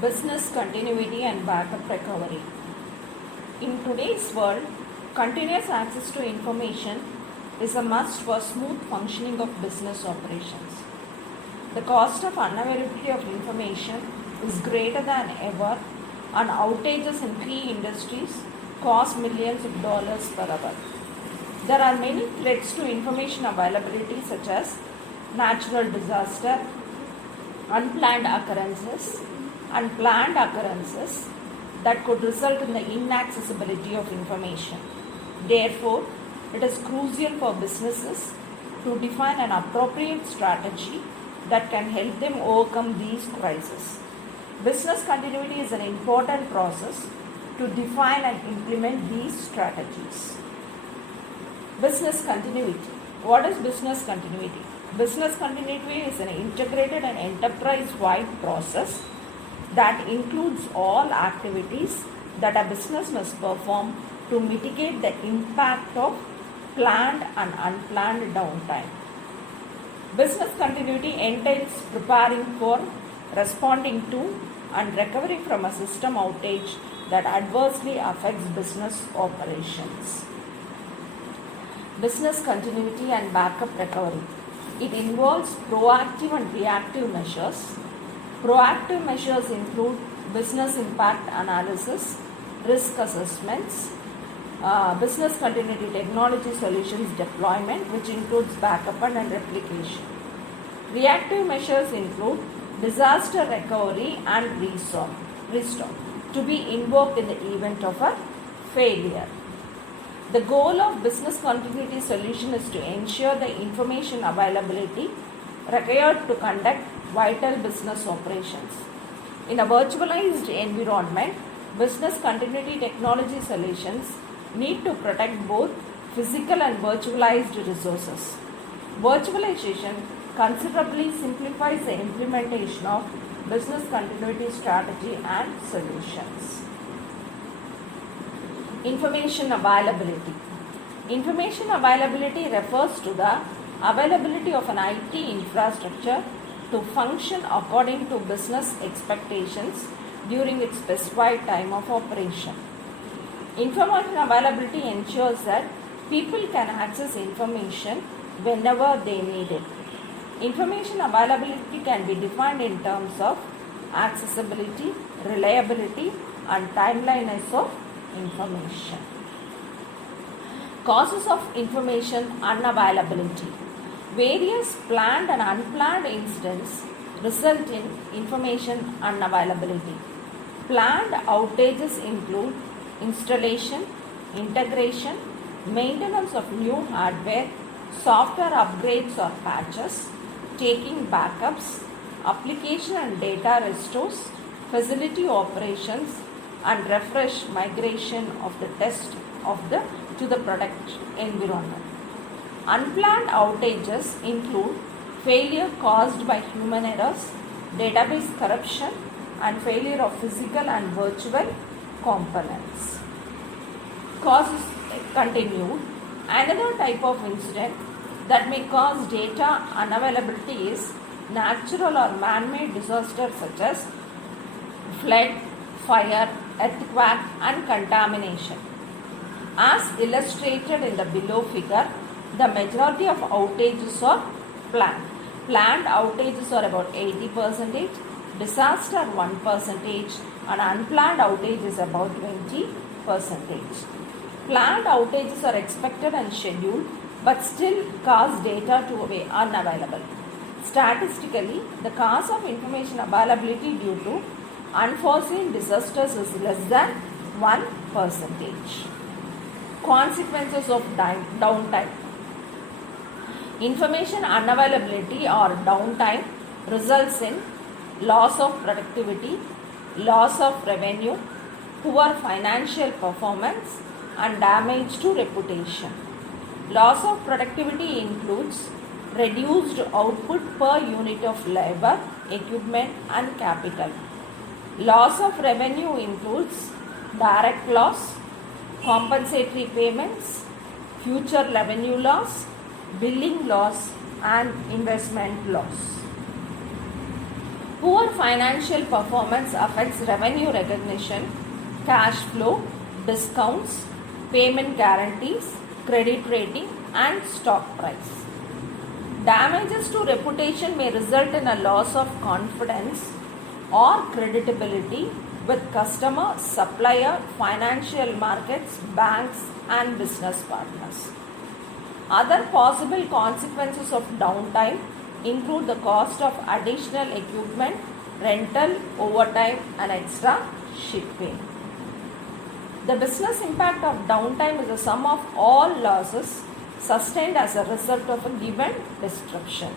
Business continuity and backup recovery. In today's world, continuous access to information is a must for smooth functioning of business operations. The cost of unavailability of information is greater than ever, and outages in key industries cost millions of dollars per hour. There are many threats to information availability, such as natural disaster, unplanned occurrences, and planned occurrences that could result in the inaccessibility of information. Therefore, it is crucial for businesses to define an appropriate strategy that can help them overcome these crises. Business continuity is an important process to define and implement these strategies. Business continuity. What is business continuity? Business continuity is an integrated and enterprise-wide process that includes all activities that a business must perform to mitigate the impact of planned and unplanned downtime. Business continuity entails preparing for, responding to, and recovering from a system outage that adversely affects business operations. Business continuity and backup recovery. It involves proactive and reactive measures. Proactive measures include business impact analysis, risk assessments, business continuity technology solutions deployment, which includes backup and replication. Reactive measures include disaster recovery and restore to be invoked in the event of a failure. The goal of business continuity solution is to ensure the information availability required to conduct vital business operations. In a virtualized environment, business continuity technology solutions need to protect both physical and virtualized resources. Virtualization considerably simplifies the implementation of business continuity strategy and solutions. Information availability. Information availability refers to the availability of an IT infrastructure to function according to business expectations during its specified time of operation. Information availability ensures that people can access information whenever they need it. Information availability can be defined in terms of accessibility, reliability, and timeliness of information. Causes of information unavailability. Various planned and unplanned incidents result in information unavailability. Planned outages include installation, integration, maintenance of new hardware, software upgrades or patches, taking backups, application and data restores, facility operations, and refresh migration of the test to the product environment. Unplanned outages include failure caused by human errors, database corruption, and failure of physical and virtual components. Causes continued. Another type of incident that may cause data unavailability is natural or man-made disasters such as flood, fire, earthquake, and contamination. As illustrated in the below figure, the majority of outages are planned. Planned outages are about 80%, disaster 1%, and unplanned outage is about 20%. Planned outages are expected and scheduled, but still cause data to be unavailable. Statistically, the cause of information availability due to unforeseen disasters is less than 1%. Consequences of downtime. Information unavailability or downtime results in loss of productivity, loss of revenue, poor financial performance, and damage to reputation. Loss of productivity includes reduced output per unit of labor, equipment, and capital. Loss of revenue includes direct loss, compensatory payments, future revenue loss, billing loss, and investment loss. Poor financial performance affects revenue recognition, cash flow, discounts, payment guarantees, credit rating, and stock price. Damages to reputation may result in a loss of confidence or credibility with customer, supplier, financial markets, banks, and business partners. Other possible consequences of downtime include the cost of additional equipment, rental, overtime, and extra shipping. The business impact of downtime is the sum of all losses sustained as a result of a given disruption.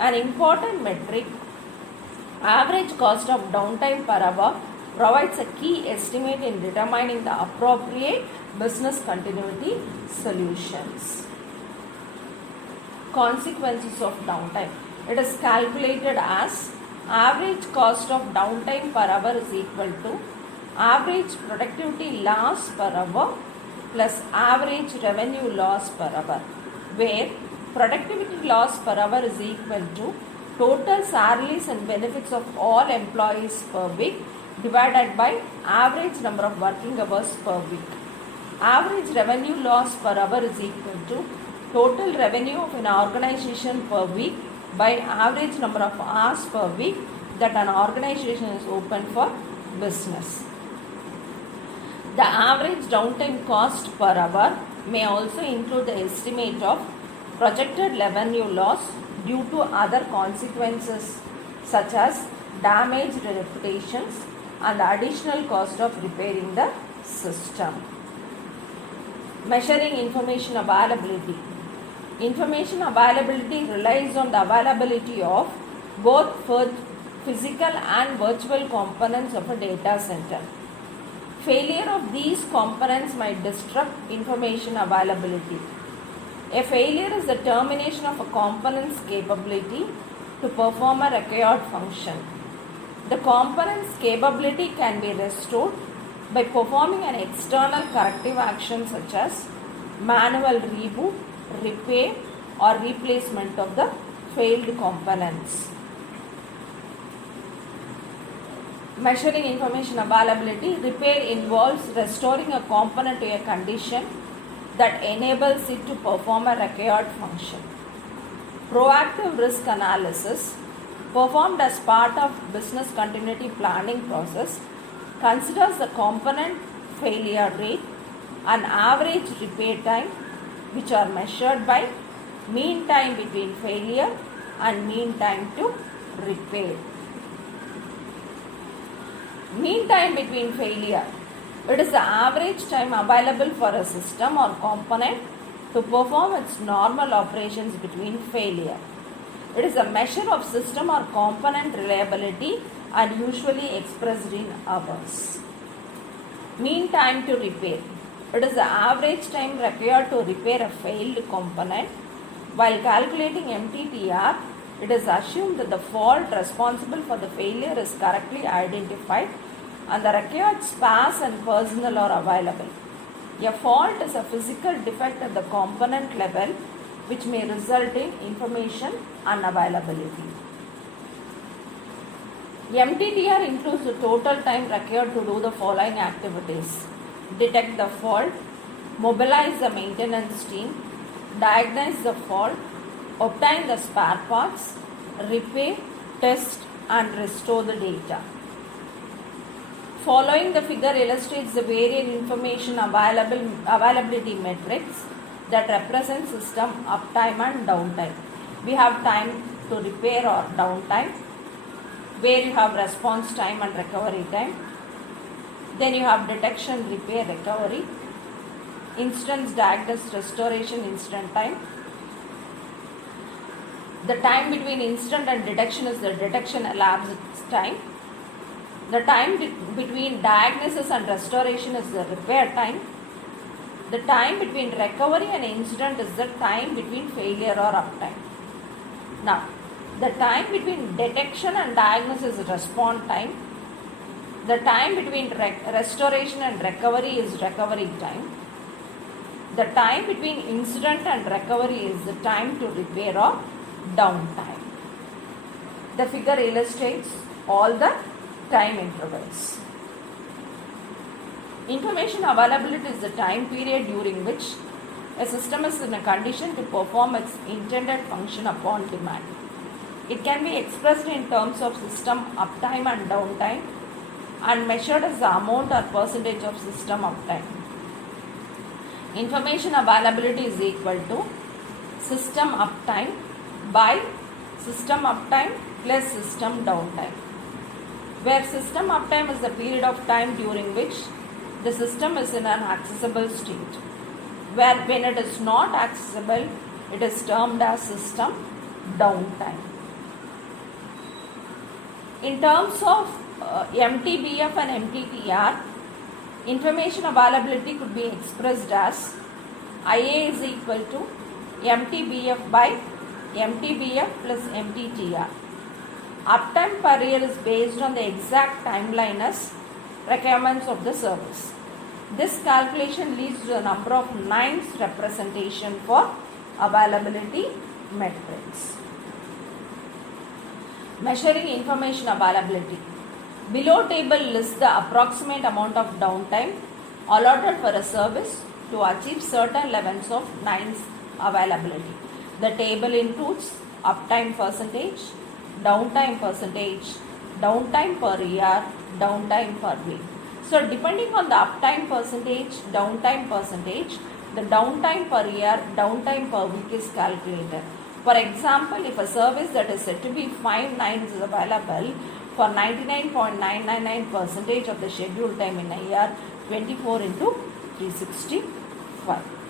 An important metric, average cost of downtime per hour, provides a key estimate in determining the appropriate business continuity solutions. Consequences of downtime. It is calculated as average cost of downtime per hour is equal to average productivity loss per hour plus average revenue loss per hour, where productivity loss per hour is equal to total salaries and benefits of all employees per week divided by average number of working hours per week. Average revenue loss per hour is equal to total revenue of an organization per week by average number of hours per week that an organization is open for business. The average downtime cost per hour may also include the estimate of projected revenue loss due to other consequences such as damaged reputations and the additional cost of repairing the system. Measuring information availability. Information availability relies on the availability of both physical and virtual components of a data center. Failure of these components might disrupt information availability. A failure is the termination of a component's capability to perform a required function. The component's capability can be restored by performing an external corrective action such as manual reboot, repair, or replacement of the failed components. Measuring information availability. Repair involves restoring a component to a condition that enables it to perform a required function. Proactive risk analysis, performed as part of business continuity planning process, considers the component failure rate and average repair time, which are measured by mean time between failure and mean time to repair. Mean time between failure. It is the average time available for a system or component to perform its normal operations between failure. It is a measure of system or component reliability and usually expressed in hours. Mean time to repair. It is the average time required to repair a failed component. While calculating MTTR, it is assumed that the fault responsible for the failure is correctly identified and the required spares and personnel are available. A fault is a physical defect at the component level which may result in information unavailability. MTTR includes the total time required to do the following activities: detect the fault, mobilize the maintenance team, diagnose the fault, obtain the spare parts, repair, test, and restore the data. Following the figure illustrates the varied information availability metrics that represent system uptime and downtime. We have time to repair or downtime, where you have response time and recovery time. Then you have detection, repair, recovery, instance diagnosis, restoration, incident time. The time between incident and detection is the detection elapsed time. The time between diagnosis and restoration is the repair time. The time between recovery and incident is the time between failure or uptime. Now, the time between detection and diagnosis is response time. The time between restoration and recovery is recovery time. The time between incident and recovery is the time to repair or downtime. The figure illustrates all the time intervals. Information availability is the time period during which a system is in a condition to perform its intended function upon demand. It can be expressed in terms of system uptime and downtime and measured as the amount or percentage of system uptime. Information availability is equal to system uptime by system uptime plus system downtime, where system uptime is the period of time during which the system is in an accessible state, where when it is not accessible, it is termed as system downtime. In terms of MTBF and MTTR, information availability could be expressed as IA is equal to MTBF by MTBF plus MTTR. Uptime per year is based on the exact timeliness requirements of the service. This calculation leads to the number of nines representation for availability metrics. Measuring information availability. Below table lists the approximate amount of downtime allotted for a service to achieve certain levels of nines availability. The table includes uptime percentage, downtime percentage, downtime per year, downtime per week. So depending on the uptime percentage, the downtime per year, downtime per week is calculated. For example, if a service that is said to be 5 nines is available for 99.999% of the scheduled time in a year, 24 into 365.